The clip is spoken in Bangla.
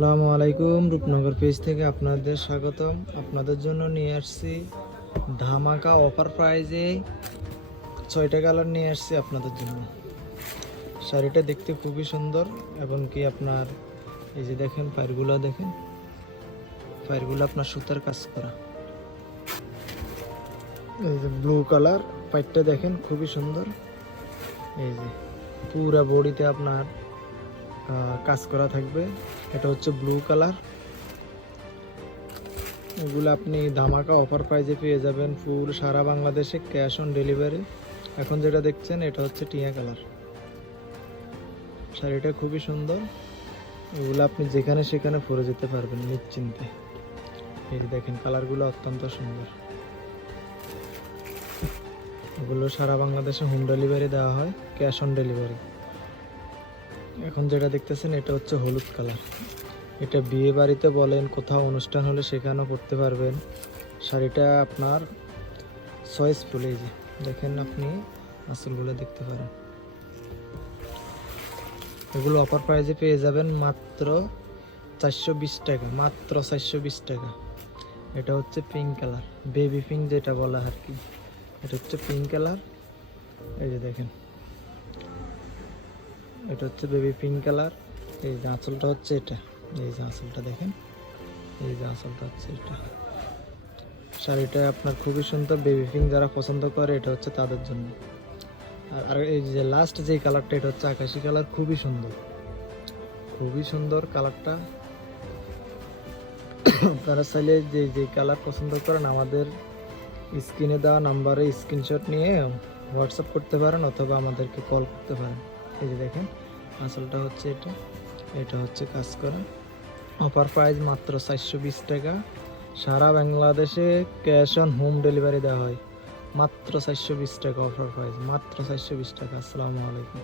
আসসালামু আলাইকুম, রূপনগর পেজ থেকে আপনাদের স্বাগতম। আপনাদের জন্য নিয়ে আসছি ধামাকা অফার প্রাইজে 6টা কালার নিয়ে আসছি আপনাদের জন্য। শাড়িটা দেখতে খুবই সুন্দর এবং কি আপনার এই যে দেখেন পায়েরগুলো আপনার সুতার কাজ করা। এই যে ব্লু কালার পাইরটা দেখেন খুবই সুন্দর। এই যে পুরা বডিতে আপনার কাজ করা থাকবে। এটা হচ্ছে ব্লু কালার। এগুলো আপনি ধামাকা অফার প্রাইজে পেয়ে যাবেন ফুল সারা বাংলাদেশে, ক্যাশ অন ডেলিভারি। এখন যেটা দেখছেন এটা হচ্ছে টিয়া কালার। শাড়িটা খুবই সুন্দর। এগুলো আপনি যেখানে সেখানে পরে যেতে পারবেন নিশ্চিন্তে। এই যে দেখেন কালারগুলো অত্যন্ত সুন্দর। এগুলো সারা বাংলাদেশে হোম ডেলিভারি দেওয়া হয়, ক্যাশ অন ডেলিভারি। এখন যেটা দেখতেছেন এটা হচ্ছে হলুদ কালার। এটা বিয়ে বাড়িতে বলেন, কোথাও অনুষ্ঠান হলে সেখানেও পরতে পারবেন। শাড়িটা আপনার চয়েসফুল। এই যে দেখেন আপনি আঁচলগুলো দেখতে পারেন। এগুলো অফার প্রাইজে পেয়ে যাবেন মাত্র 420 টাকা, মাত্র 420 টাকা। এটা হচ্ছে পিঙ্ক কালার, বেবি পিঙ্ক যেটা বলা আর কি। এটা হচ্ছে পিঙ্ক কালার। এই যে দেখেন এটা হচ্ছে বেবি পিঙ্ক কালার। এই যে আঁচলটা হচ্ছে এটা। এই যে আঁচলটা দেখেন, এই যে আঁচলটা হচ্ছে এটা। শাড়িটা আপনার খুবই সুন্দর। বেবি পিঙ্ক যারা পছন্দ করে এটা হচ্ছে তাদের জন্য। আর এই যে লাস্ট যে কালারটা এটা হচ্ছে আকাশি কালার, খুবই সুন্দর, খুবই সুন্দর কালারটা। আপনারা চাইলে যে যে কালার পছন্দ করেন আমাদের স্ক্রিনে দেওয়া নাম্বারে স্ক্রিনশট নিয়ে হোয়াটসঅ্যাপ করতে পারেন অথবা আমাদেরকে কল করতে পারেন। এই যে দেখেন আসলটা হচ্ছে এটা। এটা হচ্ছে কাজ করা। অফার প্রাইস মাত্র 420 টাকা। সারা বাংলাদেশে ক্যাশ অন হোম ডেলিভারি দেওয়া হয়। মাত্র 420 টাকা অফার প্রাইস, মাত্র 420 টাকা। আসসালামু আলাইকুম।